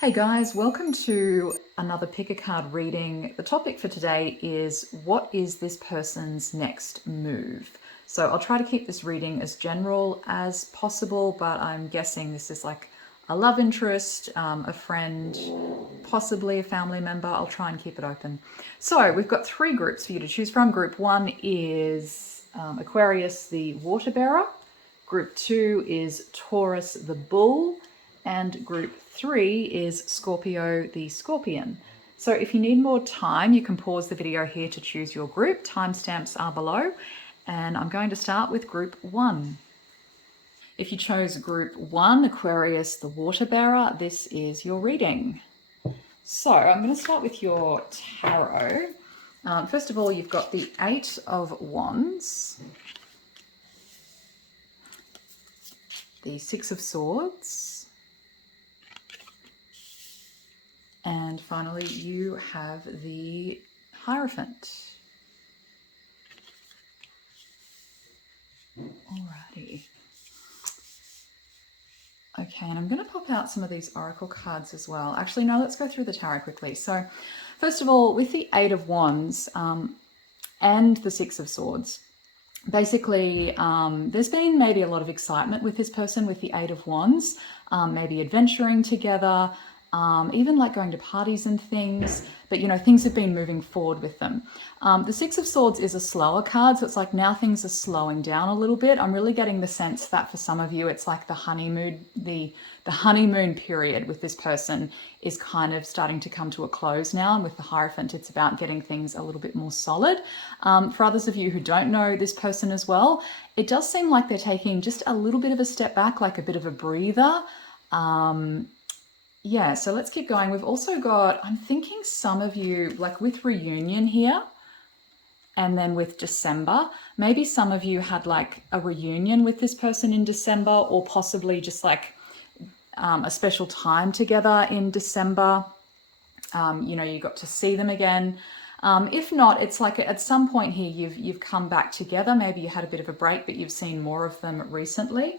Hey guys, welcome to another pick a card reading. The topic for today is what is this person's next move? So I'll try to keep this reading as general as possible, but I'm guessing this is like a love interest, a friend, possibly a family member. I'll try and keep it open. So we've got three groups for you to choose from. Group one is Aquarius, the water bearer. Group two is Taurus, the bull. And group three is Scorpio, the scorpion. So if you need more time, you can pause the video here to choose your group. Timestamps are below. And I'm going to start with group one. If you chose group one, Aquarius, the water bearer, this is your reading. So I'm going to start with your tarot. First of all, you've got the Eight of Wands, the Six of Swords, and finally you have the Hierophant. Alrighty. Okay, and I'm going to pop out some of these oracle cards as well. Actually, no, let's go through the tarot quickly. So, first of all, with the Eight of Wands and the Six of Swords, basically, there's been maybe a lot of excitement with this person with the Eight of Wands, maybe adventuring together, even like going to parties and things, but things have been moving forward with them. The Six of Swords is a slower card, so it's like now things are slowing down a little bit. I'm really getting the sense that for some of you, it's like the honeymoon period with this person is kind of starting to come to a close now. And with the Hierophant, it's about getting things a little bit more solid. For others of you who don't know this person as well, it does seem like they're taking just a little bit of a step back, like a bit of a breather. Yeah, so let's keep going. We've also got, I'm thinking some of you, like with reunion here, and then with December, maybe some of you had like a reunion with this person in December, or possibly just like a special time together in December. You got to see them again. If not, it's like at some point here you've come back together. Maybe you had a bit of a break, but you've seen more of them recently.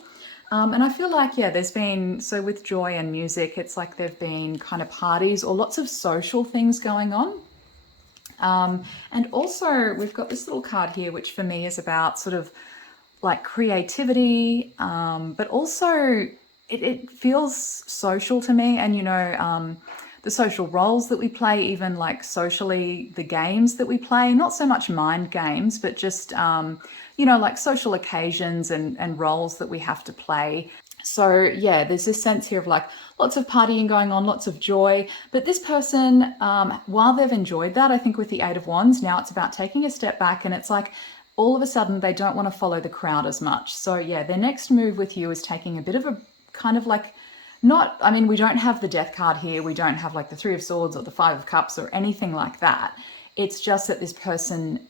And I feel like, there's been, so with joy and music, it's like there've been kind of parties or lots of social things going on. And also we've got this little card here, which for me is about sort of like creativity, but also it feels social to me. And, the social roles that we play, even like socially, the games that we play, not so much mind games, but just, like social occasions and roles that we have to play. So yeah, there's this sense here of like lots of partying going on, lots of joy. But this person, while they've enjoyed that, I think with the Eight of Wands, now it's about taking a step back, and it's like all of a sudden they don't want to follow the crowd as much. So yeah, their next move with you is taking a bit of a kind of like, we don't have the Death card here. We don't have like the Three of Swords or the Five of Cups or anything like that. It's just that this person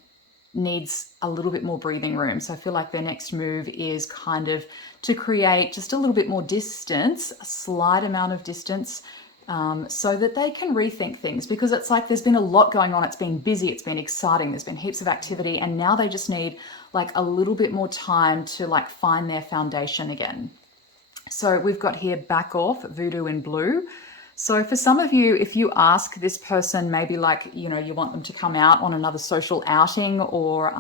needs a little bit more breathing room. So I feel like their next move is kind of to create just a little bit more distance, a slight amount of distance, so that they can rethink things, because it's like there's been a lot going on. It's been busy, it's been exciting, there's been heaps of activity, and now they just need like a little bit more time to like find their foundation again. So we've got here Back Off, Voodoo in Blue. So for some of you, if you ask this person, maybe like, you want them to come out on another social outing, or,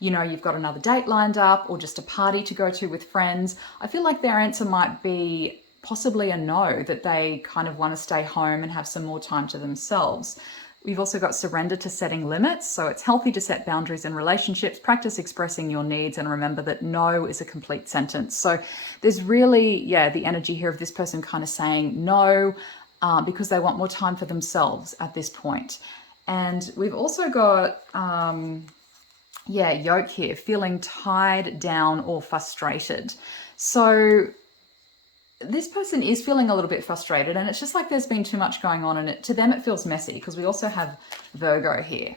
you've got another date lined up, or just a party to go to with friends, I feel like their answer might be possibly a no, that they kind of want to stay home and have some more time to themselves. We've also got surrender to setting limits. So it's healthy to set boundaries in relationships, practice expressing your needs, and remember that no is a complete sentence. So there's really, the energy here of this person kind of saying no, because they want more time for themselves at this point. And we've also got, yoke here, feeling tied down or frustrated. So this person is feeling a little bit frustrated, and it's just like there's been too much going on, and to them it feels messy, because we also have Virgo here.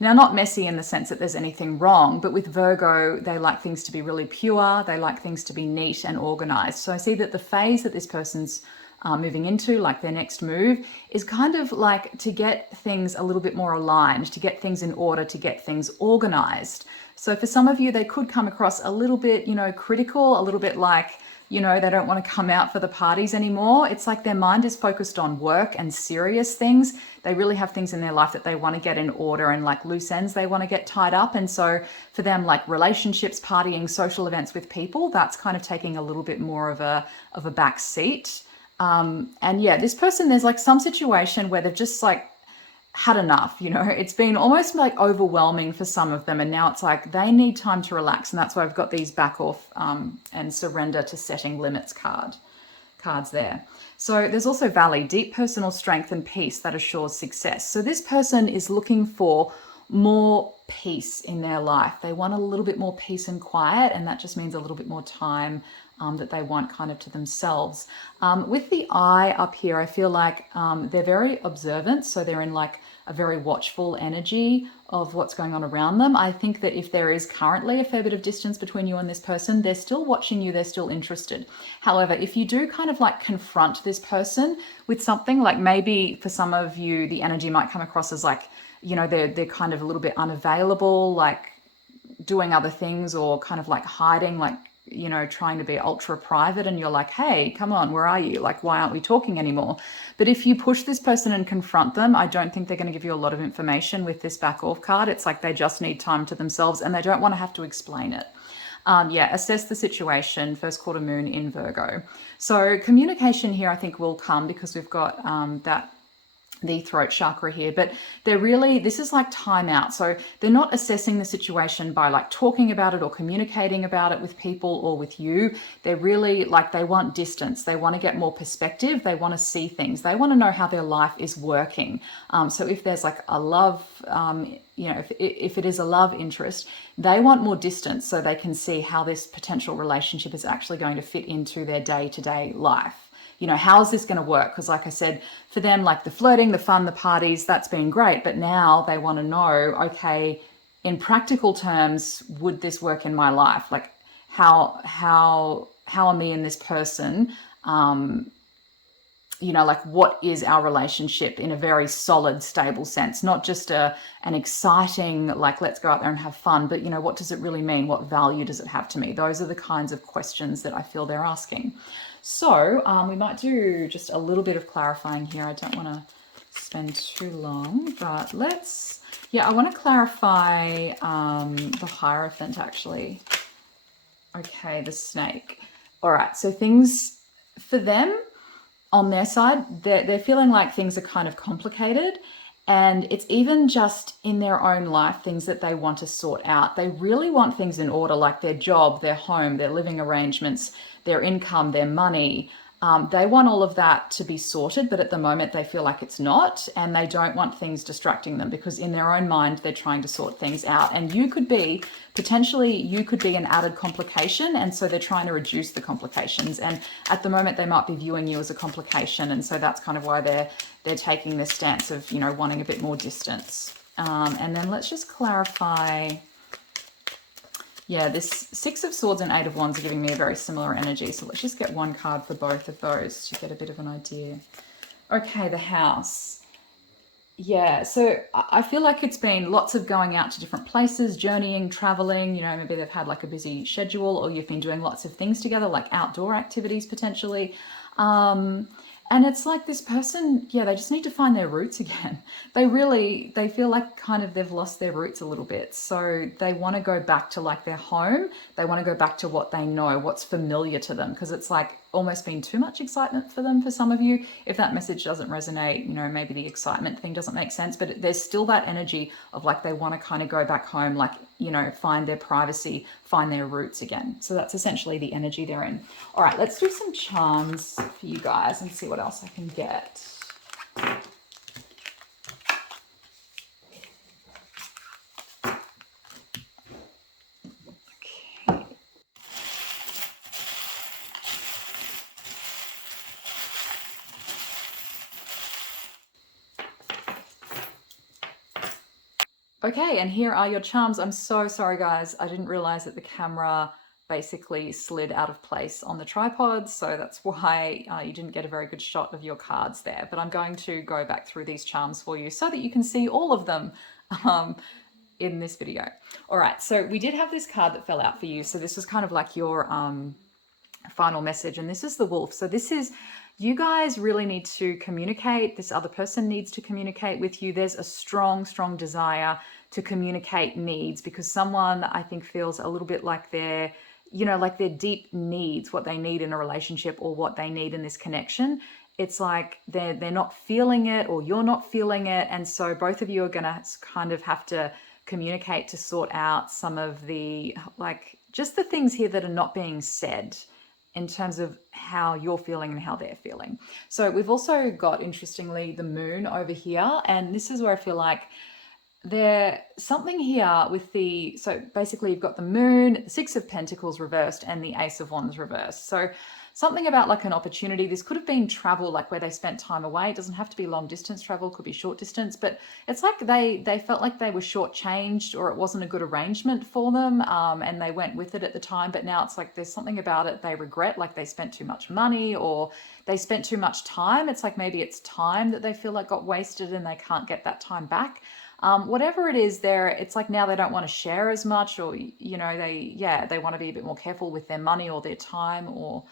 Now, not messy in the sense that there's anything wrong, but with Virgo, they like things to be really pure. They like things to be neat and organized. So I see that the phase that this person's moving into, like their next move, is kind of like to get things a little bit more aligned, to get things in order, to get things organized. So for some of you, they could come across a little bit, critical, a little bit like You know, they don't want to come out for the parties anymore. It's like their mind is focused on work and serious things. They really have things in their life that they want to get in order, and like loose ends they want to get tied up. And so for them, like relationships, partying, social events with people, that's kind of taking a little bit more of a back seat. And yeah, this person, there's like some situation where they've just like had enough, you know, it's been almost like overwhelming for some of them, and now it's like they need time to relax. And that's why I've got these back off and surrender to setting limits cards there. So there's also Valley, deep personal strength and peace that assures success. So this person is looking for more peace in their life. They want a little bit more peace and quiet, and that just means a little bit more time that they want kind of to themselves. With the eye up here, I feel like they're very observant, so they're in like a very watchful energy of what's going on around them. I think that if there is currently a fair bit of distance between you and this person, they're still watching you, they're still interested. However, if you do kind of like confront this person with something, like maybe for some of you, the energy might come across as like, you know, they're kind of a little bit unavailable, like doing other things, or kind of like hiding, like, you know, trying to be ultra private, and you're like, hey, come on, where are you? Like, why aren't we talking anymore? But if you push this person and confront them, I don't think they're going to give you a lot of information with this back off card. It's like they just need time to themselves and they don't want to have to explain it. Yeah, assess the situation, first quarter moon in Virgo. So communication here, I think, will come because we've got the throat chakra here, but they're really, this is like time out. So they're not assessing the situation by like talking about it or communicating about it with people or with you. They're really like, they want distance. They want to get more perspective. They want to see things. They want to know how their life is working. So if there's like a love, you know, if it is a love interest, they want more distance so they can see how this potential relationship is actually going to fit into their day-to-day life. You know, how is this going to work? Because like I said, for them, like the flirting, the fun, the parties, that's been great. But now they want to know, okay, in practical terms, would this work in my life? Like how are me and this person, you know, like what is our relationship in a very solid, stable sense, not just an exciting, like, let's go out there and have fun, but, you know, what does it really mean? What value does it have to me? Those are the kinds of questions that I feel they're asking. So we might do just a little bit of clarifying here. I don't want to spend too long, but let's, yeah, I want to clarify the Hierophant actually. Okay, the snake. All right, so things for them on their side, they're feeling like things are kind of complicated, and it's even just in their own life, things that they want to sort out. They really want things in order, like their job, their home, their living arrangements, their income, their money. They want all of that to be sorted, but at the moment they feel like it's not, and they don't want things distracting them because in their own mind they're trying to sort things out. And you could be, potentially, you could be an added complication, and so they're trying to reduce the complications. And at the moment they might be viewing you as a complication, and so that's kind of why they're taking this stance of, you know, wanting a bit more distance. And then let's just clarify. Yeah, this Six of Swords and Eight of Wands are giving me a very similar energy. So let's just get one card for both of those to get a bit of an idea. Okay, the House. Yeah, so I feel like it's been lots of going out to different places, journeying, traveling, you know, maybe they've had like a busy schedule, or you've been doing lots of things together, like outdoor activities potentially. And it's like this person, yeah, they just need to find their roots again. They feel like kind of they've lost their roots a little bit. So they want to go back to like their home. They want to go back to what they know, what's familiar to them, because it's like almost been too much excitement for them for some of you. If that message doesn't resonate, you know, maybe the excitement thing doesn't make sense, but there's still that energy of like they want to kind of go back home, like, you know, find their privacy, find their roots again. So that's essentially the energy they're in. All right, let's do some charms for you guys and see what else I can get. Okay, and here are your charms. I'm so sorry, guys. I didn't realize that the camera basically slid out of place on the tripod, so that's why you didn't get a very good shot of your cards there. But I'm going to go back through these charms for you so that you can see all of them in this video. All right, so we did have this card that fell out for you. So this was kind of like your final message, and this is the wolf. So this is, you guys really need to communicate. This other person needs to communicate with you. There's a strong, strong desire to communicate needs, because someone, I think, feels a little bit like they're, like their deep needs, what they need in a relationship or what they need in this connection. It's like they're not feeling it, or you're not feeling it. And so both of you are going to kind of have to communicate to sort out some of the, like, just the things here that are not being said in terms of how you're feeling and how they're feeling. So we've also got, interestingly, the moon over here. And this is where I feel like there's something here with the, so basically you've got the moon, the Six of Pentacles reversed, and the Ace of Wands reversed. So something about like an opportunity. This could have been travel, like where they spent time away. It doesn't have to be long distance travel, could be short distance, but it's like they felt like they were shortchanged, or it wasn't a good arrangement for them, and they went with it at the time. But now it's like there's something about it they regret, like they spent too much money or they spent too much time. It's like maybe it's time that they feel like got wasted and they can't get that time back. Whatever it is there, it's like now they don't want to share as much, or they want to be a bit more careful with their money or their time, or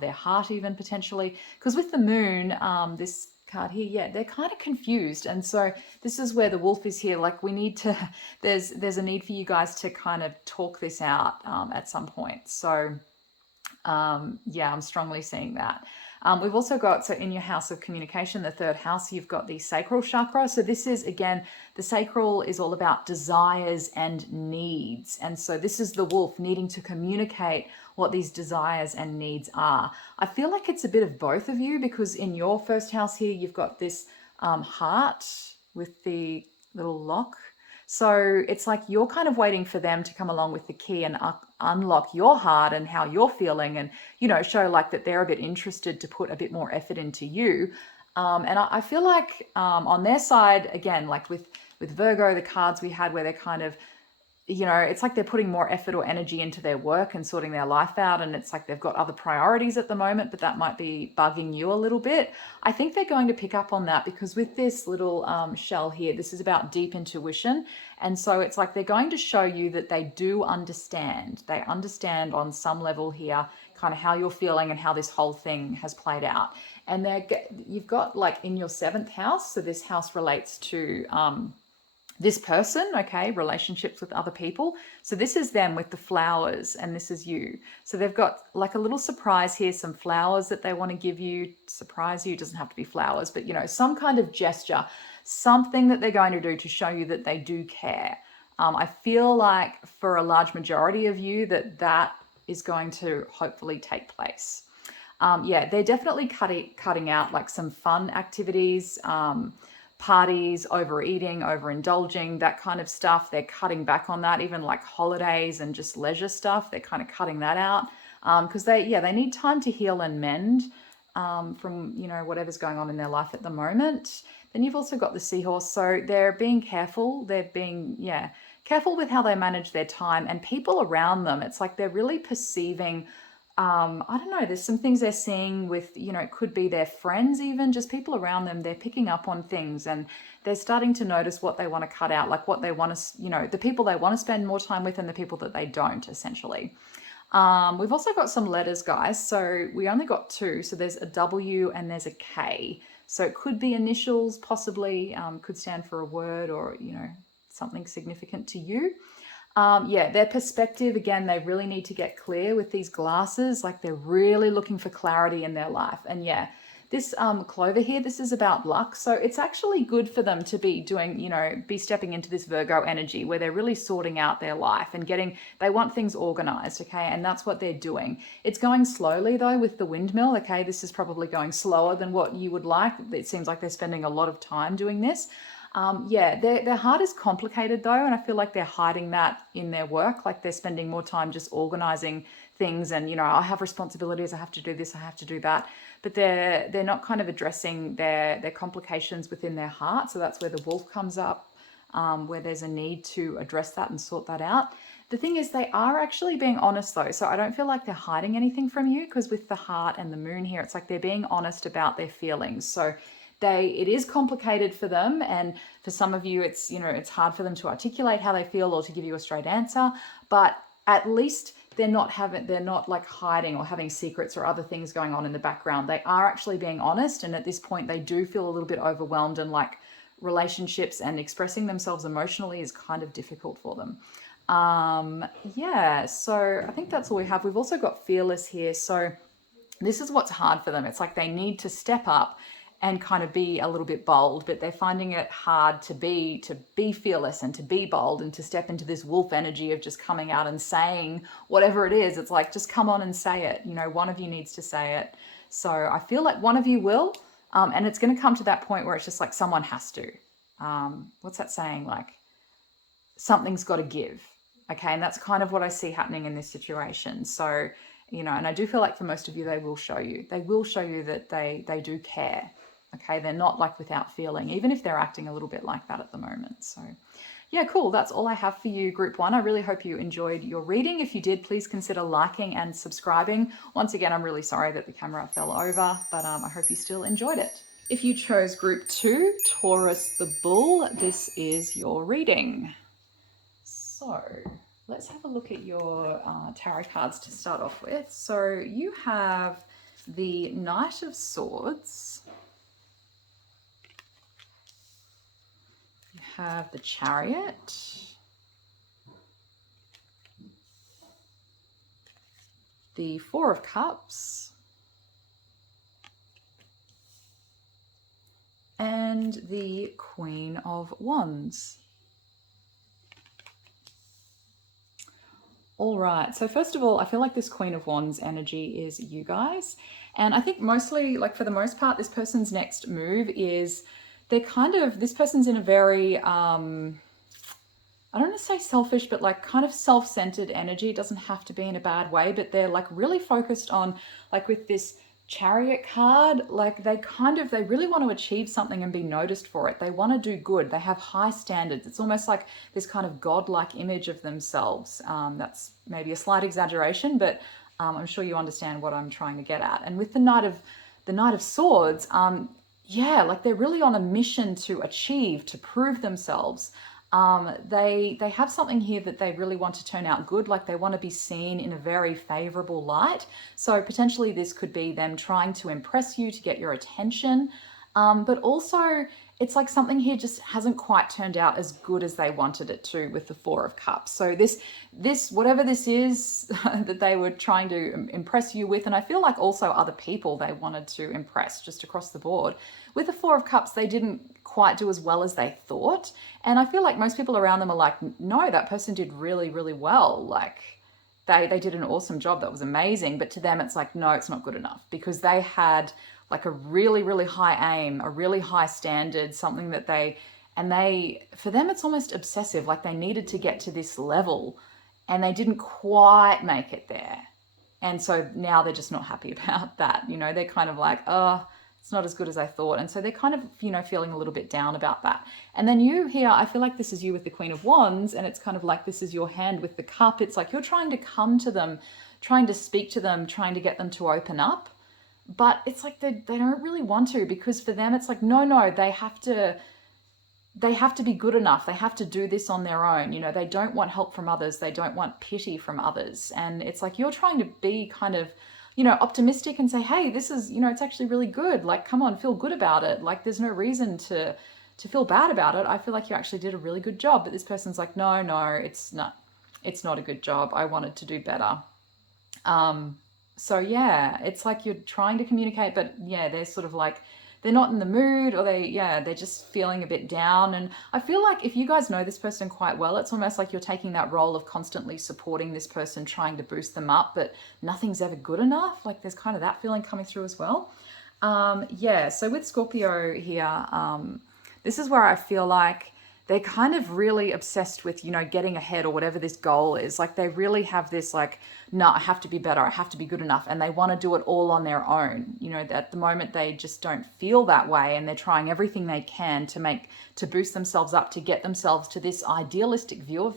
their heart even potentially. Because with the moon, this card here, yeah, they're kind of confused. And so this is where the wolf is here. Like we need to, there's a need for you guys to kind of talk this out at some point. So yeah, I'm strongly seeing that. We've also got, so in your house of communication, the third house, you've got the sacral chakra. So this is, again, the sacral is all about desires and needs. And so this is the wolf needing to communicate what these desires and needs are. I feel like it's a bit of both of you, because in your first house here, you've got this heart with the little lock. So it's like you're kind of waiting for them to come along with the key and unlock your heart and how you're feeling, and, show like that they're a bit interested to put a bit more effort into you. And I feel like on their side, again, like with Virgo, the cards we had where they're kind of, it's like they're putting more effort or energy into their work and sorting their life out. And it's like they've got other priorities at the moment, but that might be bugging you a little bit. I think they're going to pick up on that, because with this little shell here, this is about deep intuition. And so it's like they're going to show you that they do understand. They understand on some level here kind of how you're feeling and how this whole thing has played out. And you've got like in your seventh house, so this house relates to this person, okay, relationships with other people. So this is them with the flowers, and this is you. So they've got like a little surprise here, some flowers that they want to give you, surprise you. It doesn't have to be flowers, but some kind of gesture, something that they're going to do to show you that they do care. I feel like for a large majority of you that is going to hopefully take place. Yeah, they're definitely cutting out like some fun activities, parties, overeating, overindulging, that kind of stuff. They're cutting back on that. Even like holidays and just leisure stuff, they're kind of cutting that out, because they need time to heal and mend from whatever's going on in their life at the moment. Then you've also got the seahorse, so they're being careful. They're being careful with how they manage their time and people around them. It's like they're really perceiving, I don't know, there's some things they're seeing with, it could be their friends, even just people around them. They're picking up on things, and they're starting to notice what they want to cut out, like what they want to, the people they want to spend more time with and the people that they don't, essentially. We've also got some letters, guys. So we only got two. So there's a W and there's a K. So it could be initials, possibly, could stand for a word or, something significant to you. Their perspective, again, they really need to get clear with these glasses. Like they're really looking for clarity in their life. And this clover here, this is about luck. So it's actually good for them to be doing, be stepping into this Virgo energy where they're really sorting out their life and they want things organized, okay? And that's what they're doing. It's going slowly though with the windmill, okay? This is probably going slower than what you would like. It seems like they're spending a lot of time doing this. Their heart is complicated though, and I feel like they're hiding that in their work. Like they're spending more time just organizing things, and I have responsibilities, I have to do this, I have to do that, but they're not kind of addressing their complications within their heart. So that's where the wolf comes up, where there's a need to address that and sort that out. The thing is, they are actually being honest though, so I don't feel like they're hiding anything from you, because with the heart and the moon here, it's like they're being honest about their feelings. So it is complicated for them, and for some of you it's it's hard for them to articulate how they feel or to give you a straight answer, but at least they're not like hiding or having secrets or other things going on in the background. They are actually being honest, and at this point they do feel a little bit overwhelmed, and like relationships and expressing themselves emotionally is kind of difficult for them. Yeah, so I think that's all we have. We've also got fearless here. So this is what's hard for them. It's like they need to step up and kind of be a little bit bold, but they're finding it hard to be fearless and to be bold and to step into this wolf energy of just coming out and saying whatever it is. It's like, just come on and say it. You know, one of you needs to say it. So I feel like one of you will, and it's going to come to that point where it's just like someone has to. What's that saying? Like, something's got to give. Okay, and that's kind of what I see happening in this situation. So, you know, and I do feel like for most of you, they will show you that they do care. Okay, they're not like without feeling, even if they're acting a little bit like that at the moment. So yeah, cool. That's all I have for you, group one. I really hope you enjoyed your reading. If you did, please consider liking and subscribing. Once again, I'm really sorry that the camera fell over, but I hope you still enjoyed it. If you chose group two, Taurus the Bull, this is your reading. So let's have a look at your tarot cards to start off with. So you have the Knight of Swords. You have the Chariot. The Four of Cups. And the Queen of Wands. All right, so first of all, I feel like this Queen of Wands energy is you guys. And I think mostly, like for the most part, this person's next move is this person's in a very, I don't want to say selfish, but like kind of self-centered energy. It doesn't have to be in a bad way, but they're like really focused on, like with this Chariot card, like they really want to achieve something and be noticed for it. They want to do good. They have high standards. It's almost like this kind of godlike image of themselves. That's maybe a slight exaggeration, but I'm sure you understand what I'm trying to get at. And with the Knight of Swords, yeah, like they're really on a mission to achieve, to prove themselves. They have something here that they really want to turn out good, like they want to be seen in a very favorable light. So potentially this could be them trying to impress you, to get your attention. But also it's like something here just hasn't quite turned out as good as they wanted it to with the Four of Cups. So this whatever this is that they were trying to impress you with, and I feel like also other people they wanted to impress just across the board. With the Four of Cups, they didn't quite do as well as they thought. And I feel like most people around them are like, no, that person did really, really well. Like they did an awesome job. That was amazing. But to them, it's like, no, it's not good enough, because they had like a really, really high aim, a really high standard, something that for them, it's almost obsessive. Like they needed to get to this level and they didn't quite make it there. And so now they're just not happy about that. You know, they're kind of like, oh, it's not as good as I thought. And so they're kind of, you know, feeling a little bit down about that. And then you here, I feel like this is you with the Queen of Wands, and it's kind of like this is your hand with the cup. It's like you're trying to come to them, trying to speak to them, trying to get them to open up. But it's like they don't really want to, because for them it's like, no, they have to be good enough. They have to do this on their own. You know, they don't want help from others. They don't want pity from others. And it's like you're trying to be kind of, you know, optimistic and say, hey, this is, you know, it's actually really good. Like, come on, feel good about it. Like, there's no reason to feel bad about it. I feel like you actually did a really good job. But this person's like, no, it's not a good job. I wanted to do better. So yeah, it's like you're trying to communicate, but yeah, they're sort of like, they're not in the mood, or they're just feeling a bit down. And I feel like if you guys know this person quite well, it's almost like you're taking that role of constantly supporting this person, trying to boost them up, but nothing's ever good enough. Like there's kind of that feeling coming through as well. Yeah, so with Scorpio here, this is where I feel like they're kind of really obsessed with, you know, getting ahead or whatever this goal is. Like they really have this like, no, I have to be better. I have to be good enough. And they want to do it all on their own. You know, at the moment they just don't feel that way. And they're trying everything they can to boost themselves up, to get themselves to this idealistic view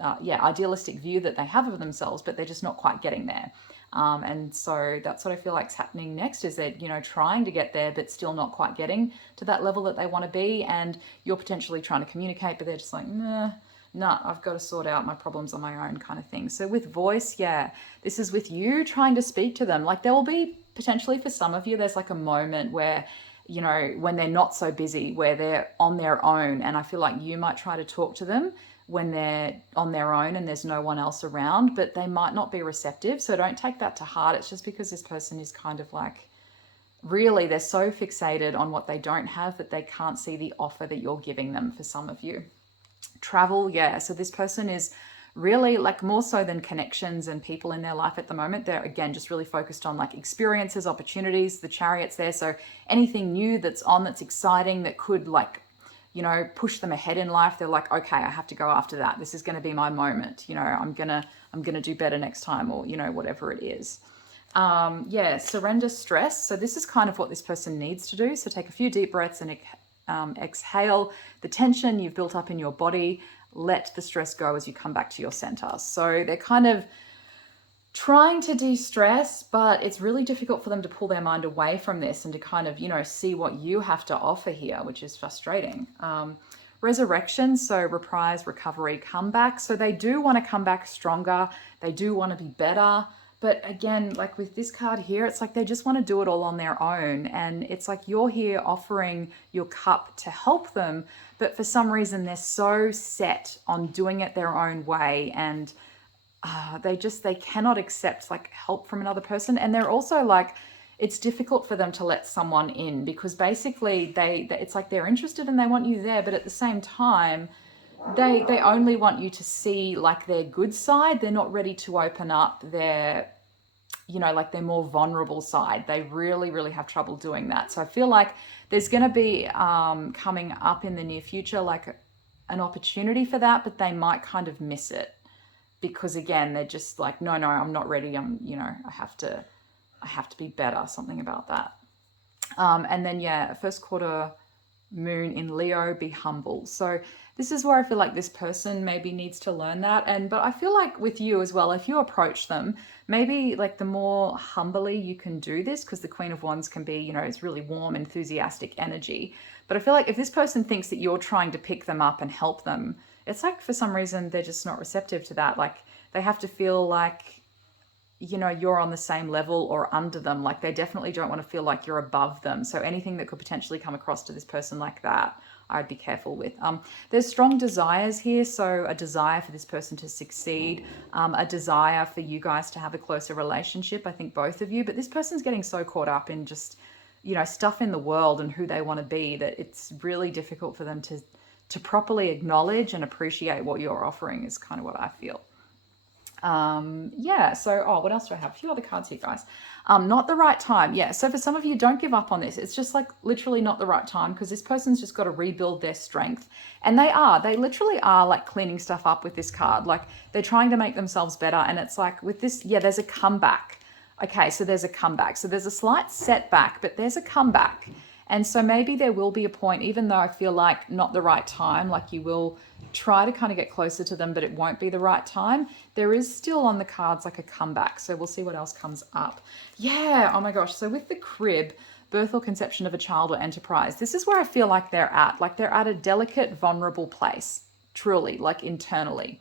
idealistic view that they have of themselves, but they're just not quite getting there. And so that's what I feel like is happening next, is that, you know, trying to get there, but still not quite getting to that level that they want to be. And you're potentially trying to communicate, but they're just like, nah, nah, I've got to sort out my problems on my own kind of thing. So with voice, yeah, this is with you trying to speak to them. Like there will be potentially for some of you, there's like a moment where, you know, when they're not so busy, where they're on their own. And I feel like you might try to talk to them when they're on their own and there's no one else around, but they might not be receptive. So don't take that to heart. It's just because this person is kind of like, really, they're so fixated on what they don't have that they can't see the offer that you're giving them for some of you. Travel, yeah. So this person is really like more so than connections and people in their life at the moment. They're again just really focused on like experiences, opportunities, the Chariot's there. So anything new that's on that's exciting that could like, you know, push them ahead in life. They're like, okay, I have to go after that. This is going to be my moment. You know, I'm gonna do better next time, or you know, whatever it is. Yeah, surrender stress. So this is kind of what this person needs to do. So take a few deep breaths and exhale the tension you've built up in your body. Let the stress go as you come back to your center. So they're kind of trying to de-stress, but it's really difficult for them to pull their mind away from this and to kind of, you know, see what you have to offer here, which is frustrating. Resurrection, so reprise, recovery, comeback. So they do want to come back stronger. They do want to be better. But again, like with this card here, it's like they just want to do it all on their own. And it's like you're here offering your cup to help them. But for some reason, they're so set on doing it their own way. And they cannot accept like help from another person. And they're also like, it's difficult for them to let someone in because basically it's like they're interested and they want you there. But at the same time, they only want you to see like their good side. They're not ready to open up their, you know, like their more vulnerable side. They really, really have trouble doing that. So I feel like there's going to be coming up in the near future, like an opportunity for that, but they might kind of miss it because again, they're just like, no, I'm not ready. I have to be better, something about that. And then, yeah, first quarter moon in Leo, be humble. So this is where I feel like this person maybe needs to learn that. But I feel like with you as well, if you approach them, maybe like the more humbly you can do this, because the Queen of Wands can be, you know, it's really warm, enthusiastic energy. But I feel like if this person thinks that you're trying to pick them up and help them, it's like for some reason they're just not receptive to that. Like they have to feel like, you know, you're on the same level or under them. Like they definitely don't want to feel like you're above them. So anything that could potentially come across to this person like that, I'd be careful with. There's strong desires here. So a desire for this person to succeed, a desire for you guys to have a closer relationship. I think both of you, but this person's getting so caught up in just, you know, stuff in the world and who they want to be that it's really difficult for them to properly acknowledge and appreciate what you're offering is kind of what I feel. Yeah, so, what else do I have? A few other cards here, guys. Not the right time. Yeah, so for some of you, don't give up on this. It's just like literally not the right time because this person's just got to rebuild their strength. And they literally are like cleaning stuff up with this card. Like they're trying to make themselves better. And it's like with this, yeah, there's a comeback. Okay, so there's a comeback. So there's a slight setback, but there's a comeback. And so maybe there will be a point, even though I feel like not the right time, like you will try to kind of get closer to them, but it won't be the right time. There is still on the cards like a comeback. So we'll see what else comes up. Yeah, oh my gosh. So with the crib, birth or conception of a child or enterprise, this is where I feel like they're at. Like they're at a delicate, vulnerable place, truly, like internally.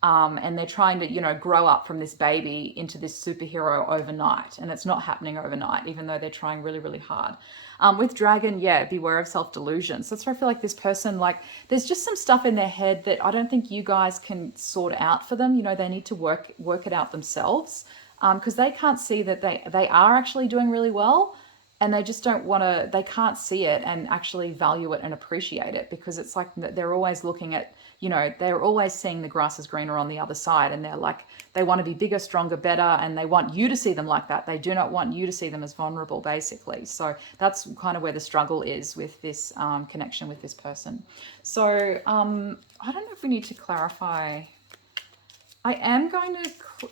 And they're trying to, you know, grow up from this baby into this superhero overnight. And it's not happening overnight, even though they're trying really, really hard. With dragon, yeah, beware of self-delusion. So that's where I feel like this person, like, there's just some stuff in their head that I don't think you guys can sort out for them. You know, they need to work it out themselves because they can't see that they are actually doing really well. And they just don't want to, they can't see it and actually value it and appreciate it because it's like they're always looking at, you know, they're always seeing the grass is greener on the other side. And they're like, they want to be bigger, stronger, better. And they want you to see them like that. They do not want you to see them as vulnerable, basically. So that's kind of where the struggle is with this connection with this person. So I don't know if we need to clarify. I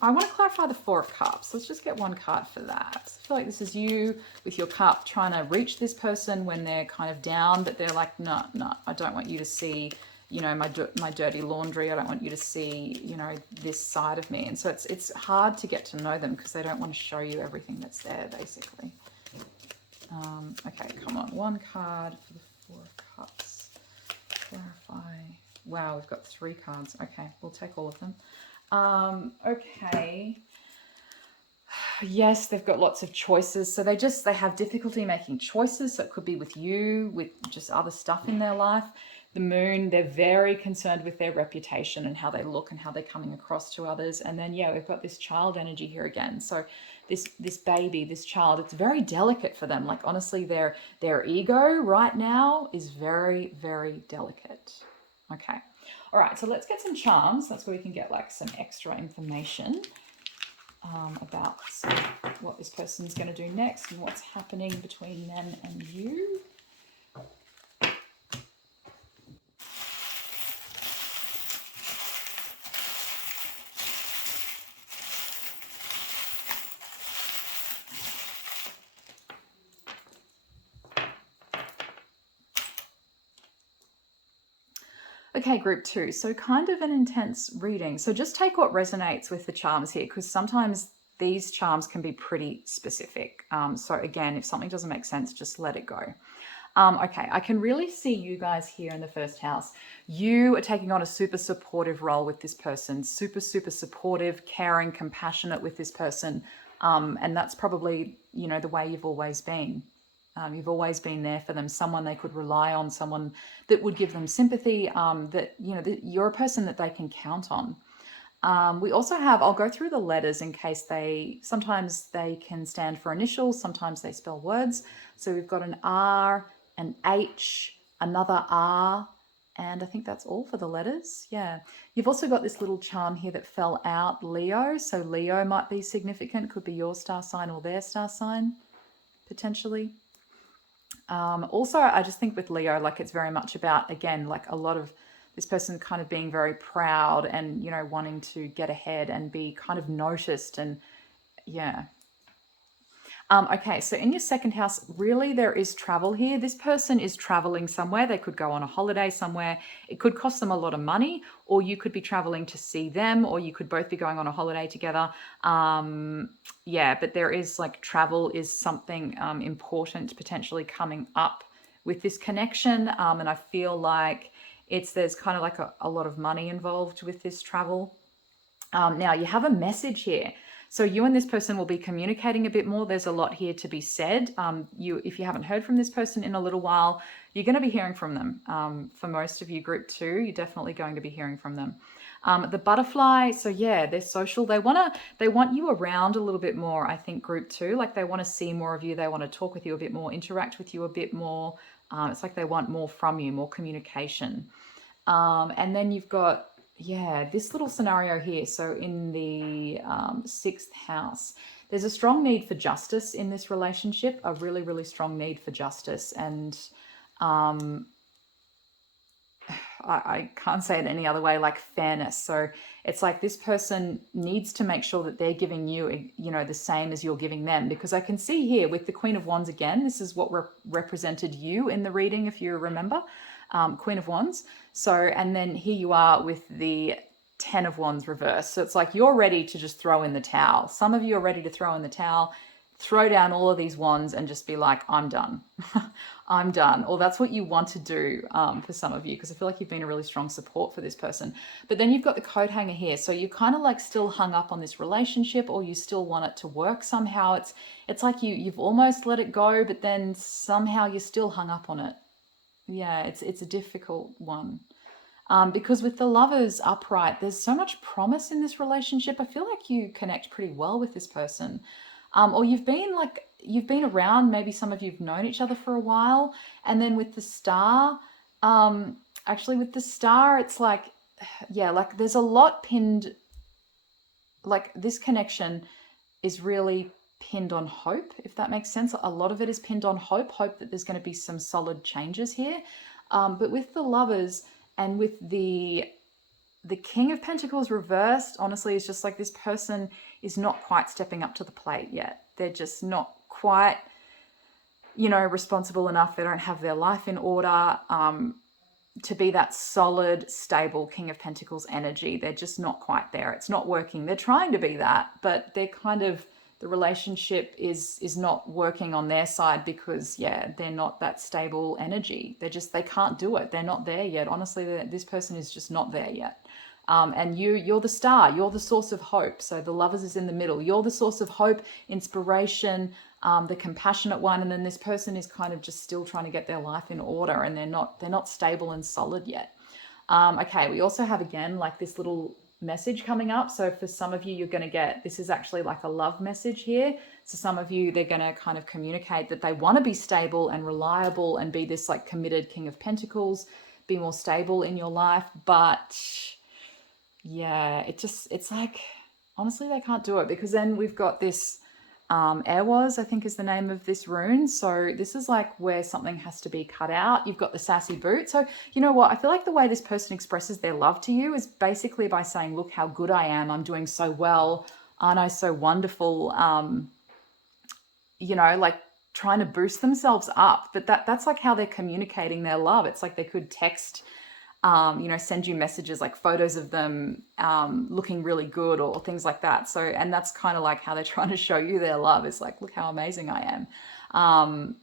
want to clarify the Four of Cups. Let's just get one card for that. So I feel like this is you with your cup trying to reach this person when they're kind of down, but they're like, no, I don't want you to see, you know, my dirty laundry. I don't want you to see, you know, this side of me. And so it's hard to get to know them because they don't want to show you everything that's there, basically. Okay, come on. One card for the Four of Cups. Clarify Wow, we've got 3 cards. Okay, we'll take all of them. Okay. Yes, they've got lots of choices. So they have difficulty making choices. So it could be with you, with just other stuff in their life. The moon, they're very concerned with their reputation and how they look and how they're coming across to others. And then, yeah, we've got this child energy here again. So this baby, this child, it's very delicate for them. Like, honestly, their ego right now is very, very delicate. Okay. All right, so let's get some charms. That's where we can get like some extra information about what this person's going to do next and what's happening between them and you. Okay, group 2. So kind of an intense reading. So just take what resonates with the charms here, because sometimes these charms can be pretty specific. So again, if something doesn't make sense, just let it go. Okay, I can really see you guys here in the first house. You are taking on a super supportive role with this person, super, super supportive, caring, compassionate with this person. And that's probably, you know, the way you've always been. You've always been there for them, someone they could rely on, someone that would give them sympathy, that, you know, that you're a person that they can count on. We also have, I'll go through the letters in case sometimes they can stand for initials, sometimes they spell words. So we've got an R, an H, another R, and I think that's all for the letters. Yeah. You've also got this little charm here that fell out, Leo. So Leo might be significant, could be your star sign or their star sign, potentially. Also, I just think with Leo, like it's very much about, again, like a lot of this person kind of being very proud and, you know, wanting to get ahead and be kind of noticed and yeah. Okay, so in your second house, really there is travel here. This person is traveling somewhere. They could go on a holiday somewhere. It could cost them a lot of money, or you could be traveling to see them, or you could both be going on a holiday together. Yeah, but there is like travel is something important potentially coming up with this connection. And I feel like there's kind of like a lot of money involved with this travel. Now you have a message here. So you and this person will be communicating a bit more. There's a lot here to be said. If you haven't heard from this person in a little while, you're going to be hearing from them. For most of you, group 2, you're definitely going to be hearing from them. The butterfly, so yeah, they're social. They want you around a little bit more, I think, group 2. Like they want to see more of you. They want to talk with you a bit more, interact with you a bit more. It's like they want more from you, more communication. And then you've got, yeah, this little scenario here. So in the 6th house, there's a strong need for justice in this relationship, a really, really strong need for justice. And I can't say it any other way, like fairness. So it's like this person needs to make sure that they're giving you, you know, the same as you're giving them. Because I can see here with the Queen of Wands again, this is what represented you in the reading, if you remember. Queen of Wands. So, and then here you are with the 10 of Wands reversed. So it's like you're ready to just throw in the towel. Some of you are ready to throw in the towel, throw down all of these wands and just be like, I'm done. I'm done. Or that's what you want to do for some of you, because I feel like you've been a really strong support for this person. But then you've got the coat hanger here. So you're kind of like still hung up on this relationship, or you still want it to work somehow. It's like you've almost let it go, but then somehow you're still hung up on it. Yeah, it's a difficult one. Because with the lovers upright, there's so much promise in this relationship. I feel like you connect pretty well with this person. Or you've been around, maybe some of you've known each other for a while. And then with the star, actually with the star, it's like, yeah, like there's a lot pinned, like this connection is really pinned on hope, if that makes sense. A lot of it is pinned on hope that there's going to be some solid changes here. But with the lovers and with the King of Pentacles reversed, honestly, it's just like this person is not quite stepping up to the plate yet. They're just not quite, you know, responsible enough. They don't have their life in order to be that solid, stable King of Pentacles energy. They're just not quite there. It's not working. They're trying to be that, but they're kind of the relationship is not working on their side because yeah, they're not that stable energy. They can't do it. They're not there yet. Honestly, this person is just not there yet. And you're the star. You're the source of hope. So the lovers is in the middle. You're the source of hope, inspiration, the compassionate one. And then this person is kind of just still trying to get their life in order, and they're not stable and solid yet. Okay, we also have again like this little message coming up. So for some of you, you're going to get, this is actually like a love message here. So some of you, they're going to kind of communicate that they want to be stable and reliable and be this like committed King of Pentacles, be more stable in your life. But yeah, it's like, honestly, they can't do it, because then we've got this Airwas, I think is the name of this rune. So this is like where something has to be cut out. You've got the sassy boot. So you know what? I feel like the way this person expresses their love to you is basically by saying, look how good I am. I'm doing so well. Aren't I so wonderful? Like trying to boost themselves up. But that's like how they're communicating their love. It's like they could text, send you messages like photos of them looking really good or things like that. So, and that's kind of like how they're trying to show you their love. It's like, look how amazing I am.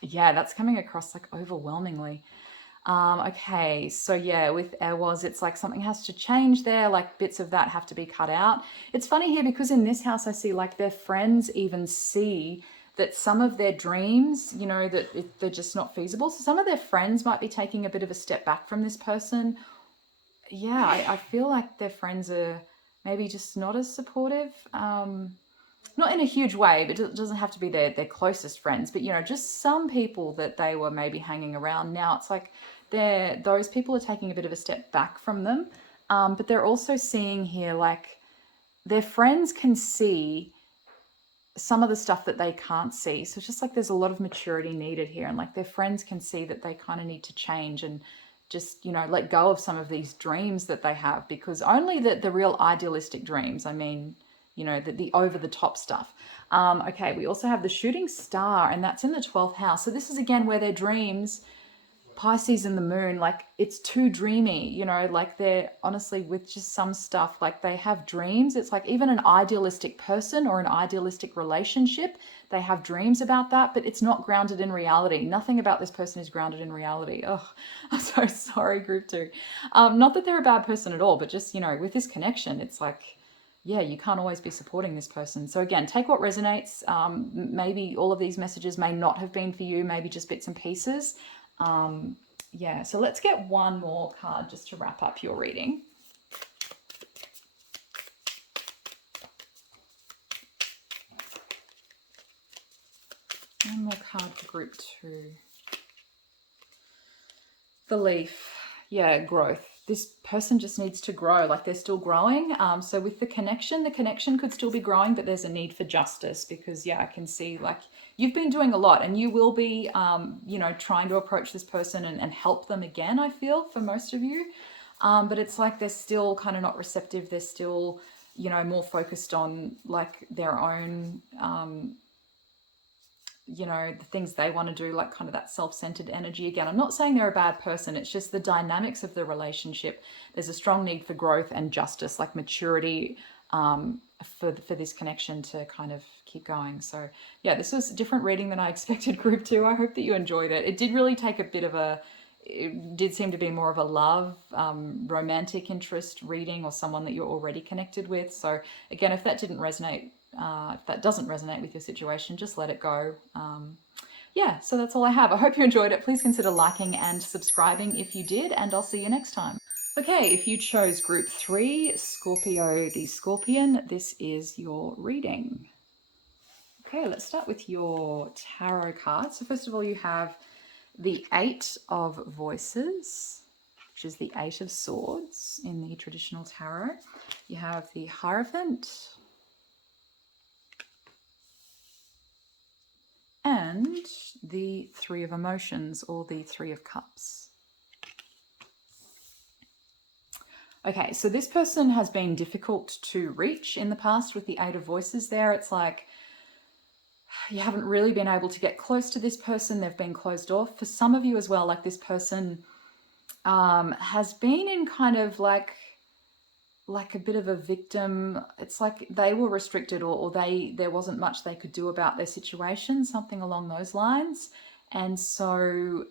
Yeah, that's coming across like overwhelmingly. Okay, so yeah, with Airwas, it's like something has to change there, like bits of that have to be cut out. It's funny here because in this house I see like their friends even see that some of their dreams, they're just not feasible. So some of their friends might be taking a bit of a step back from this person. Yeah, I feel like their friends are maybe just not as supportive. Not in a huge way, but it doesn't have to be their closest friends, but just some people that they were maybe hanging around. Now it's like those people are taking a bit of a step back from them. But they're also seeing here like their friends can see some of the stuff that they can't see. So it's just like there's a lot of maturity needed here, and like their friends can see that they kind of need to change and just let go of some of these dreams that they have, because only the real idealistic dreams, I mean, the over the top stuff. Okay, we also have the shooting star, and that's in the 12th house. So this is again where their dreams, Pisces and the moon, like it's too dreamy, like they're honestly with just some stuff, like they have dreams. It's like even an idealistic person or an idealistic relationship, they have dreams about that, but it's not grounded in reality. Nothing about this person is grounded in reality. Oh, I'm so sorry, group 2. Not that they're a bad person at all, but just, with this connection, it's like, yeah, you can't always be supporting this person. So again, take what resonates. Maybe all of these messages may not have been for you, maybe just bits and pieces. Yeah, so let's get one more card just to wrap up your reading. One more card for group 2. The leaf. Yeah, growth. This person just needs to grow, like they're still growing. So with the connection could still be growing, but there's a need for justice, because yeah, I can see like you've been doing a lot, and you will be, trying to approach this person and help them again, I feel, for most of you. But it's like they're still kind of not receptive. They're still, more focused on like their own, the things they want to do, like kind of that self-centered energy. Again, I'm not saying they're a bad person. It's just the dynamics of the relationship. There's a strong need for growth and justice, like maturity, for this connection to kind of keep going. So yeah, this was a different reading than I expected, group 2. I hope that you enjoyed it. It did really take a bit of it did seem to be more of a love, romantic interest reading, or someone that you're already connected with. So again, if that doesn't resonate with your situation, just let it go. Yeah, so that's all I have. I hope you enjoyed it. Please consider liking and subscribing if you did, and I'll see you next time. Okay, if you chose group 3, Scorpio the Scorpion, this is your reading. Okay, let's start with your tarot cards. So first of all, you have the 8 of Voices, which is the 8 of Swords in the traditional tarot. You have the Hierophant, and the 3 of Emotions, or the 3 of Cups. Okay, so this person has been difficult to reach in the past with the 8 of Voices there. It's like you haven't really been able to get close to this person. They've been closed off. For some of you as well, like this person has been in kind of like like a bit of a victim. It's like they were restricted, or there wasn't much they could do about their situation, something along those lines. And so,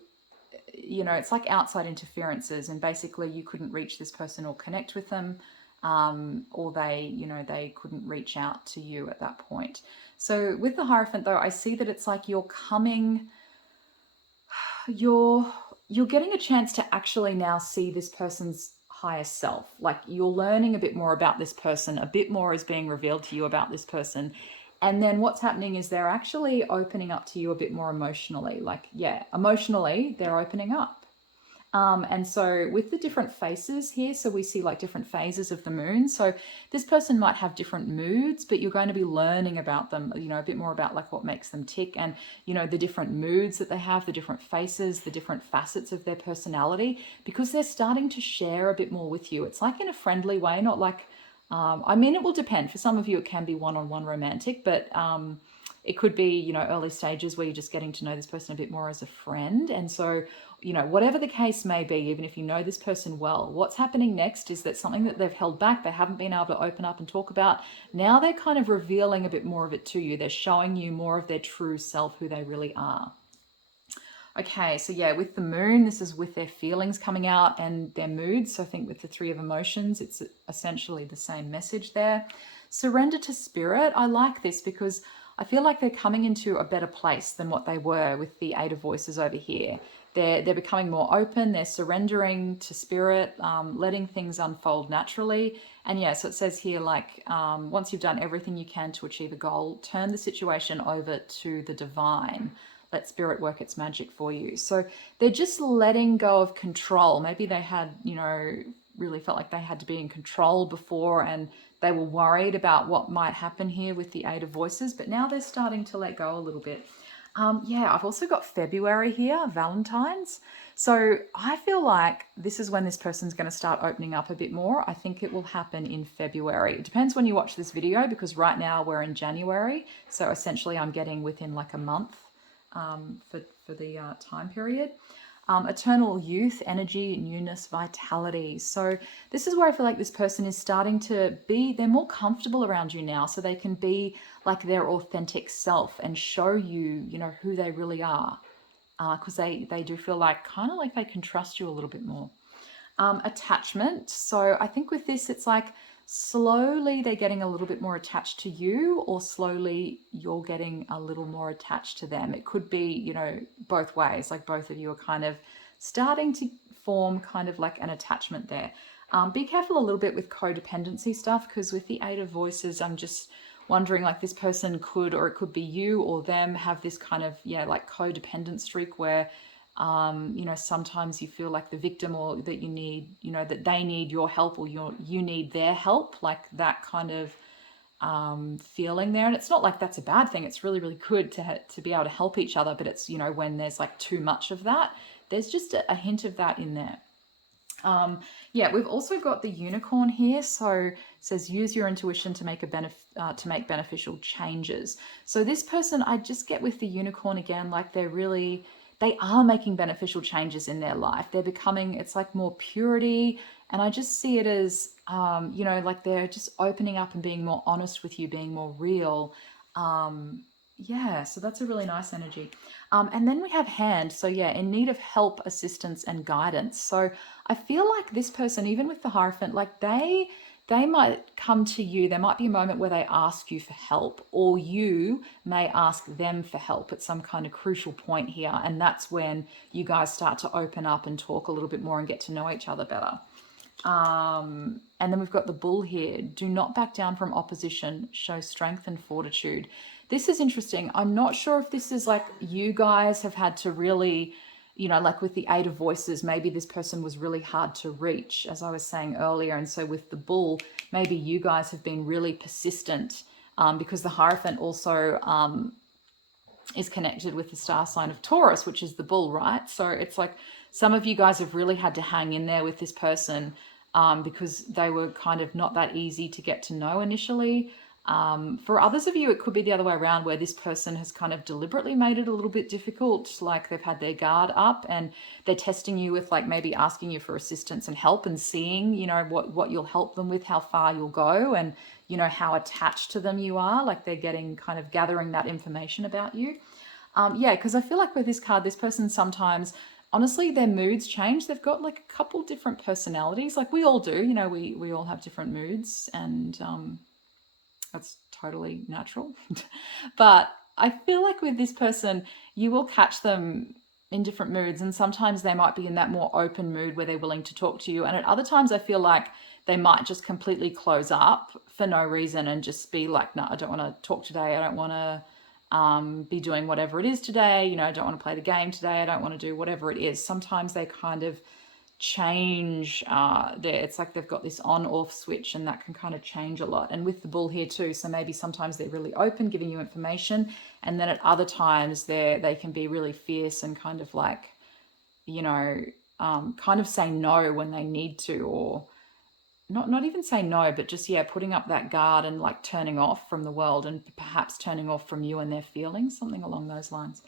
it's like outside interferences, and basically you couldn't reach this person or connect with them, or they couldn't reach out to you at that point. So with the Hierophant, though, I see that it's like you're getting a chance to actually now see this person's higher self. Like you're learning a bit more about this person, a bit more is being revealed to you about this person. And then what's happening is they're actually opening up to you a bit more emotionally. Like, yeah, emotionally, they're opening up. And so with the different faces here, so we see like different phases of the moon. So this person might have different moods, but you're going to be learning about them, a bit more about like what makes them tick, and, the different moods that they have, the different faces, the different facets of their personality, because they're starting to share a bit more with you. It's like in a friendly way, not like, it will depend. For some of you, it can be one-on-one romantic, but it could be, early stages where you're just getting to know this person a bit more as a friend. And so, whatever the case may be, even if you know this person well, what's happening next is that something that they've held back, they haven't been able to open up and talk about, now they're kind of revealing a bit more of it to you. They're showing you more of their true self, who they really are. Okay, so yeah, with the moon, this is with their feelings coming out and their moods. So I think with the Three of Emotions, it's essentially the same message there. Surrender to spirit. I like this because I feel like they're coming into a better place than what they were with the Eight of Voices over here. They're becoming more open. They're surrendering to spirit, letting things unfold naturally. And yeah, so it says here, like, once you've done everything you can to achieve a goal, turn the situation over to the divine. Let spirit work its magic for you. So they're just letting go of control. Maybe they had, really felt like they had to be in control before, and they were worried about what might happen here with the Eight of Voices, but now they're starting to let go a little bit. Yeah, I've also got February here, Valentine's. So I feel like this is when this person's going to start opening up a bit more. I think it will happen in February. It depends when you watch this video, because right now we're in January. So essentially I'm getting within like a month for the time period. Eternal youth, energy, newness, vitality. So this is where I feel like this person is starting to be, they're more comfortable around you now, so they can be like their authentic self and show you, who they really are. Because they do feel like, kind of like they can trust you a little bit more. Attachment. So I think with this, it's like slowly they're getting a little bit more attached to you, or slowly you're getting a little more attached to them. It could be, both ways, like both of you are kind of starting to form kind of like an attachment there. Be careful a little bit with codependency stuff, because with the Eight of Voices, I'm just wondering, like, this person could, or it could be you or them, have this kind of, like codependent streak where sometimes you feel like the victim, or that you need, that they need your help, or you need their help, like that kind of feeling there. And it's not like that's a bad thing. It's really, really good to be able to help each other. But it's, when there's like too much of that, there's just a hint of that in there. Yeah, we've also got the Unicorn here. So it says use your intuition to make make beneficial changes. So this person, I just get with the Unicorn again, like they are making beneficial changes in their life. They're becoming, it's like more purity. And I just see it as, like they're just opening up and being more honest with you, being more real. Yeah, so that's a really nice energy. And then we have Hand. So yeah, in need of help, assistance, and guidance. So I feel like this person, even with the Hierophant, like they might come to you. There might be a moment where they ask you for help, or you may ask them for help at some kind of crucial point here. And that's when you guys start to open up and talk a little bit more and get to know each other better. And then we've got the Bull here. Do not back down from opposition. Show strength and fortitude. This is interesting. I'm not sure if this is like you guys have had to really, like with the Eight of Voices, maybe this person was really hard to reach, as I was saying earlier. And so with the Bull, maybe you guys have been really persistent, because the Hierophant also is connected with the star sign of Taurus, which is the Bull, right? So it's like some of you guys have really had to hang in there with this person, because they were kind of not that easy to get to know initially. For others of you, it could be the other way around, where this person has kind of deliberately made it a little bit difficult, like they've had their guard up and they're testing you with like maybe asking you for assistance and help and seeing, you know, what you'll help them with, how far you'll go, and, you know, how attached to them you are. Like they're getting kind of gathering that information about you. Yeah, because I feel like with this card, this person sometimes, honestly, their moods change. They've got like a couple different personalities, like we all do. You know, we all have different moods, and that's totally natural. But I feel like with this person, you will catch them in different moods, and sometimes they might be in that more open mood where they're willing to talk to you, and at other times I feel like they might just completely close up for no reason and just be like, no, I don't want to talk today, I don't want to be doing whatever it is today, you know, I don't want to play the game today, I don't want to do whatever it is. Sometimes they kind of change it's like they've got this on off switch, and that can kind of change a lot. And with the bull here too, so maybe sometimes they're really open, giving you information, and then at other times they can be really fierce and kind of like, you know, kind of say no when they need to, or not even say no, but just, yeah, putting up that guard and like turning off from the world and perhaps turning off from you and their feelings, something along those lines.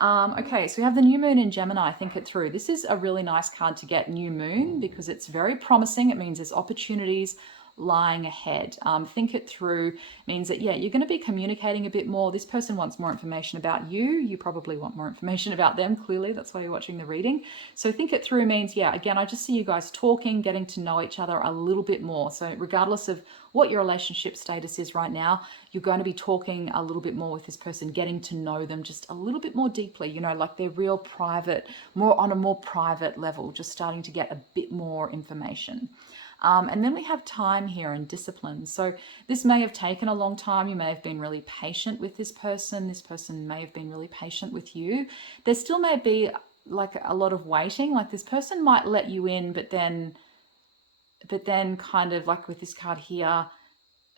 Okay, so we have the new moon in Gemini. Think it through. This is a really nice card to get, new moon, because it's very promising. It means there's opportunities lying ahead. Think it through means that, yeah, you're going to be communicating a bit more. This person wants more information about you. You probably want more information about them. Clearly, that's why you're watching the reading. So think it through means, yeah, again, I just see you guys talking, getting to know each other a little bit more. So regardless of what your relationship status is right now, you're going to be talking a little bit more with this person, getting to know them just a little bit more deeply, you know, like they're real private, more on a more private level, just starting to get a bit more information. And then we have time here and discipline. So this may have taken a long time. You may have been really patient with this person. This person may have been really patient with you. There still may be like a lot of waiting. Like this person might let you in, but then kind of like with this card here,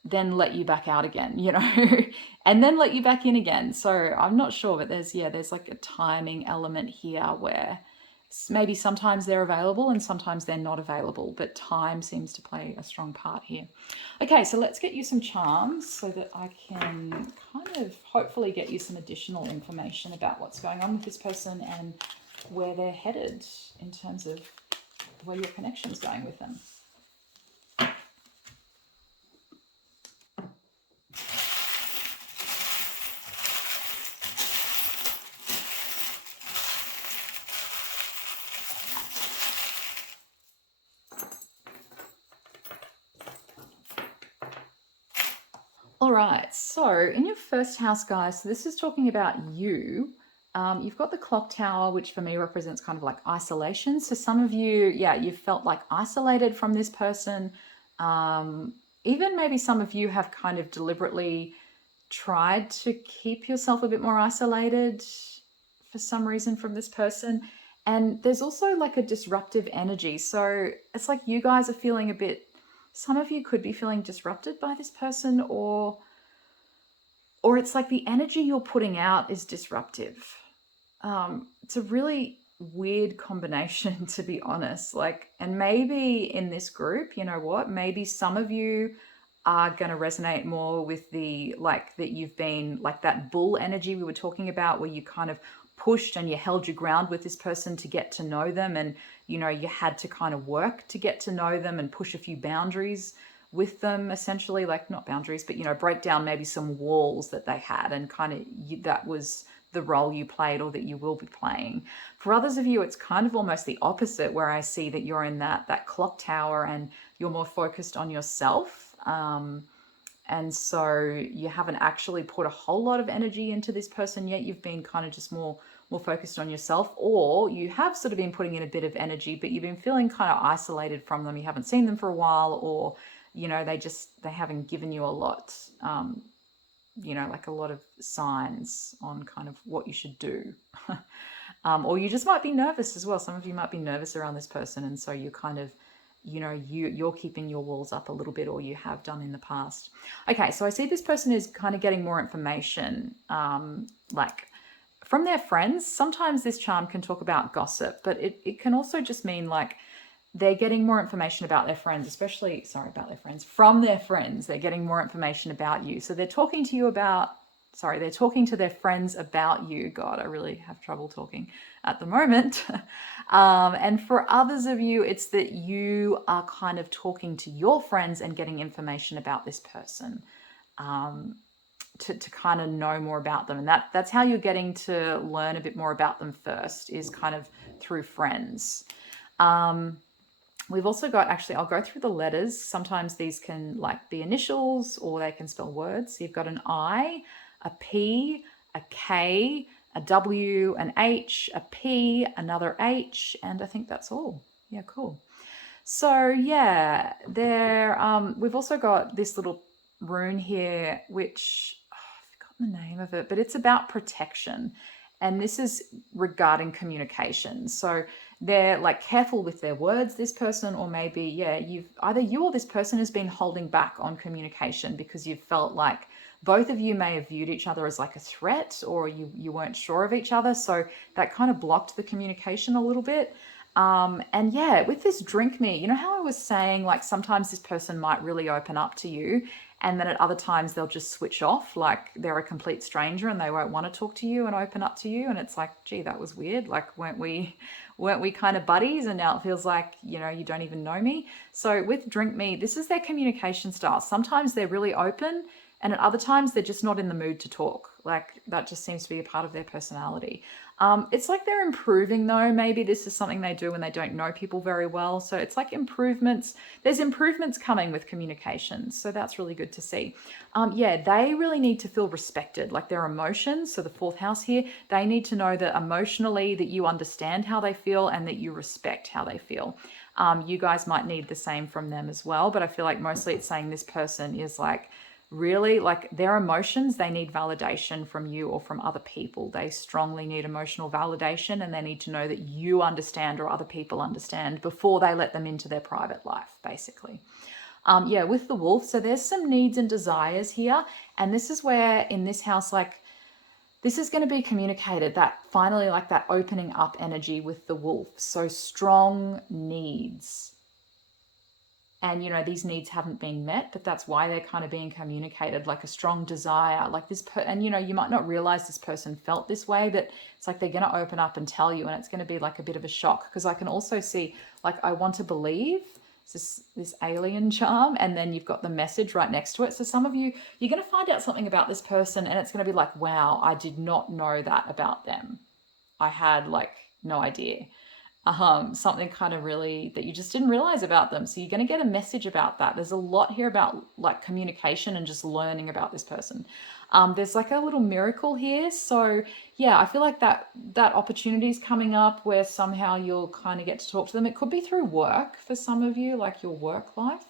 then let you back out again, you know, and then let you back in again. So I'm not sure, but there's like a timing element here where maybe sometimes they're available and sometimes they're not available, but time seems to play a strong part here. Okay, so let's get you some charms so that I can kind of hopefully get you some additional information about what's going on with this person and where they're headed in terms of where your connection's going with them. All right, so in your first house, guys, so this is talking about you. You've got the clock tower, which for me represents kind of like isolation. So some of you, yeah, you've felt like isolated from this person. Even maybe some of you have kind of deliberately tried to keep yourself a bit more isolated for some reason from this person. And there's also like a disruptive energy. So it's like you guys are feeling a bit, some of you could be feeling disrupted by this person, or it's like the energy you're putting out is disruptive. It's a really weird combination, to be honest. Like, and maybe in this group, you know what, maybe some of you are going to resonate more with the, like, that you've been like that bull energy we were talking about, where you kind of pushed and you held your ground with this person to get to know them, and you know, you had to kind of work to get to know them and push a few boundaries with them, essentially, like not boundaries, but you know, break down maybe some walls that they had, and kind of that was the role you played or that you will be playing. For others of you, it's kind of almost the opposite, where I see that you're in that clock tower and you're more focused on yourself. And so you haven't actually put a whole lot of energy into this person yet. You've been kind of just more focused on yourself, or you have sort of been putting in a bit of energy, but you've been feeling kind of isolated from them. You haven't seen them for a while, or you know, they haven't given you a lot, you know, like a lot of signs on kind of what you should do. Or you just might be nervous as well. Some of you might be nervous around this person, and so you kind of, you know, you're keeping your walls up a little bit, or you have done in the past. Okay, so I see this person is kind of getting more information, like from their friends. Sometimes this charm can talk about gossip, but it can also just mean like they're getting more information about their friends, especially, sorry, about their friends, from their friends. They're getting more information about you. So they're talking to you about, sorry, they're talking to their friends about you. God, I really have trouble talking at the moment. And for others of you, it's that you are kind of talking to your friends and getting information about this person. To kind of know more about them, and that's how you're getting to learn a bit more about them first, is kind of through friends. We've also got, actually, I'll go through the letters. Sometimes these can like be initials or they can spell words. So you've got an I, a P, a K, a W, an H, a P, another H, and I think that's all. Yeah, cool. So yeah, we've also got this little rune here, which I've forgotten the name of it, but it's about protection. And this is regarding communication. So they're like careful with their words, this person, or maybe, yeah, either you or this person has been holding back on communication because you've felt like both of you may have viewed each other as like a threat, or you weren't sure of each other. So that kind of blocked the communication a little bit. And yeah, with this drink me, you know how I was saying, like sometimes this person might really open up to you, and then at other times they'll just switch off, like they're a complete stranger and they won't want to talk to you and open up to you. And it's like, gee, that was weird. Like, weren't we kind of buddies? And now it feels like, you know, you don't even know me. So with drink me, this is their communication style. Sometimes they're really open, and at other times they're just not in the mood to talk. Like, that just seems to be a part of their personality. It's like they're improving though. Maybe this is something they do when they don't know people very well. So it's like improvements. There's improvements coming with communication. So that's really good to see. Yeah, they really need to feel respected, like their emotions. So the fourth house here, they need to know that emotionally that you understand how they feel and that you respect how they feel. You guys might need the same from them as well. But I feel like mostly it's saying this person is like, really, like their emotions, they need validation from you or from other people. They strongly need emotional validation, and they need to know that you understand or other people understand before they let them into their private life, basically. Yeah, with the wolf, so there's some needs and desires here, and this is where in this house, like this is going to be communicated, that finally, like that opening up energy with the wolf. So strong needs. And, you know, these needs haven't been met, but that's why they're kind of being communicated, like a strong desire, like this. And, you know, you might not realize this person felt this way, but it's like they're going to open up and tell you, and it's going to be like a bit of a shock. Because I can also see, like, I want to believe this alien charm, and then you've got the message right next to it. So some of you, you're going to find out something about this person, and it's going to be like, wow, I did not know that about them. I had like no idea. Something kind of really that you just didn't realize about them. So you're going to get a message about that. There's a lot here about like communication and just learning about this person. There's like a little miracle here. So yeah, I feel like that opportunity is coming up where somehow you'll kind of get to talk to them. It could be through work for some of you, like your work life.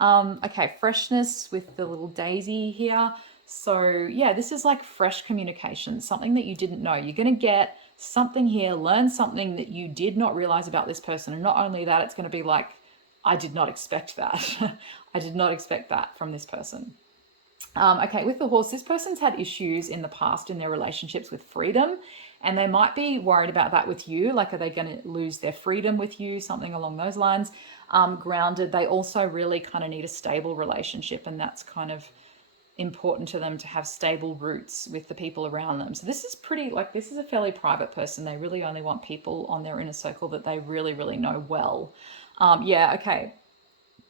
Okay, freshness with the little daisy here. So yeah, this is like fresh communication, something that you didn't know. You're going to get something here, learn something that you did not realize about this person. And not only that, it's going to be like, I did not expect that. I did not expect that from this person. Okay, with the horse, this person's had issues in the past in their relationships with freedom, and they might be worried about that with you. Like, are they going to lose their freedom with you? Something along those lines. Grounded, they also really kind of need a stable relationship, and that's kind of important to them to have stable roots with the people around them. So this is pretty, like, this is a fairly private person. They really only want people on their inner circle that they really, really know well. Yeah, okay.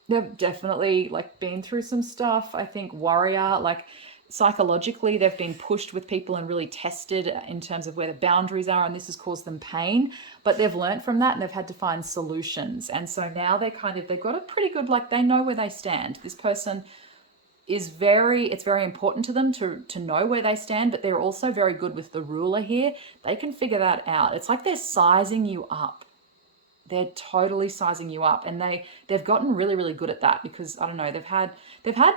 They've definitely like been through some stuff. I think warrior, like psychologically, they've been pushed with people and really tested in terms of where the boundaries are, and this has caused them pain. But they've learned from that, and they've had to find solutions. And so now they've got a pretty good, like, they know where they stand. This person it's very important to them to know where they stand, but they're also very good with the ruler here. They can figure that out. It's like they're sizing you up. They're totally sizing you up, and they've gotten really, really good at that because, I don't know, they've had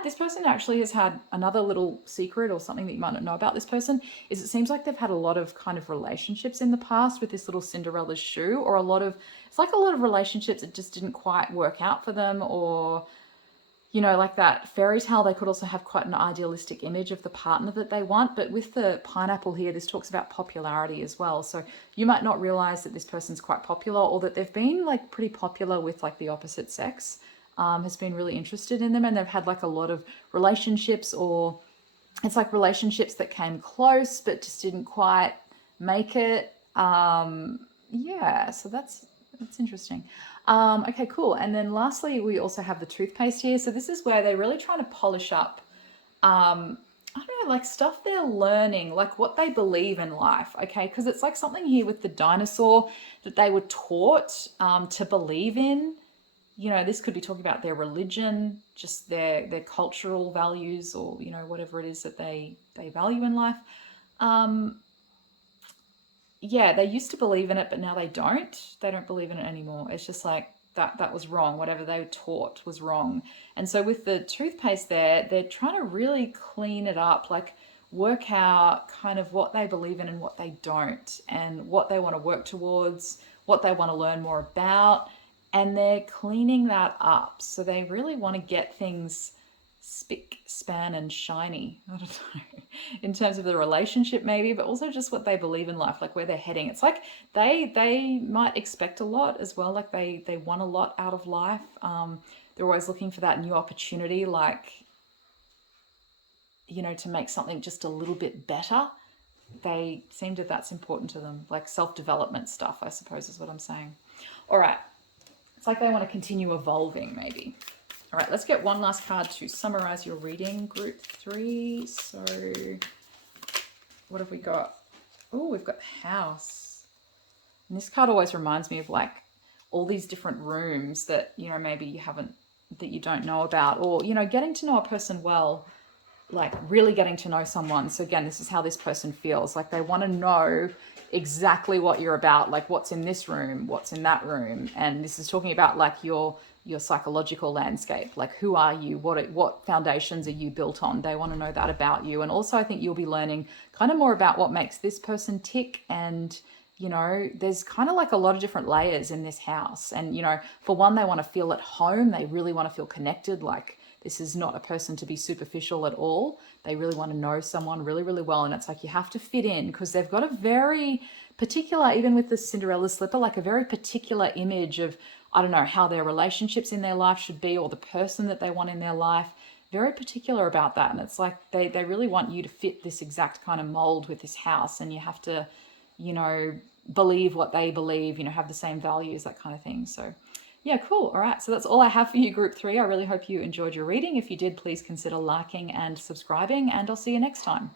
this person actually has had another little secret or something that you might not know about this person is it seems like they've had a lot of kind of relationships in the past with this little Cinderella's shoe, or it's like a lot of relationships that just didn't quite work out for them, or you know, like that fairy tale, they could also have quite an idealistic image of the partner that they want. But with the pineapple here, this talks about popularity as well. So you might not realize that this person's quite popular, or that they've been like pretty popular with like the opposite sex, has been really interested in them, and they've had like a lot of relationships, or it's like relationships that came close but just didn't quite make it. Yeah, so that's interesting. Okay, cool. And then lastly, we also have the toothpaste here. So this is where they're really trying to polish up, I don't know, like stuff they're learning, like what they believe in life. Okay, because it's like something here with the dinosaur that they were taught to believe in. You know, this could be talking about their religion, just their cultural values, or you know, whatever it is that they value in life. Um, yeah, they used to believe in it, but now they don't. They don't believe in it anymore. It's just like that was wrong. Whatever they were taught was wrong. And so with the toothpaste there, they're trying to really clean it up, like work out kind of what they believe in and what they don't, and what they want to work towards, what they want to learn more about, and they're cleaning that up. So they really want to get things spick, span, and shiny. I don't know, in terms of the relationship maybe, but also just what they believe in life, like where they're heading. It's like they might expect a lot as well, like they want a lot out of life. They're always looking for that new opportunity, like, you know, to make something just a little bit better. They seem that that's important to them, like self-development stuff, I suppose is what I'm saying. All right, it's like they want to continue evolving maybe. All right, let's get one last card to summarize your reading, group 3. So what have we got? Oh, we've got the house. And this card always reminds me of like all these different rooms that, you know, maybe you haven't, that you don't know about, or, you know, getting to know a person well, like really getting to know someone. So again, this is how this person feels. Like they want to know exactly what you're about, like what's in this room, what's in that room. And this is talking about like your psychological landscape, like who are you, what foundations are you built on. They want to know that about you. And also I think you'll be learning kind of more about what makes this person tick. And you know, there's kind of like a lot of different layers in this house. And you know, for one, they want to feel at home. They really want to feel connected. Like this is not a person to be superficial at all. They really want to know someone really, really well. And it's like you have to fit in, because they've got a very particular, even with the Cinderella slipper, like a very particular image of, I don't know, how their relationships in their life should be, or the person that they want in their life. Very particular about that. And it's like they really want you to fit this exact kind of mold with this house. And you have to, you know, believe what they believe, you know, have the same values, that kind of thing. So yeah, cool. All right. So that's all I have for you, group 3. I really hope you enjoyed your reading. If you did, please consider liking and subscribing, and I'll see you next time.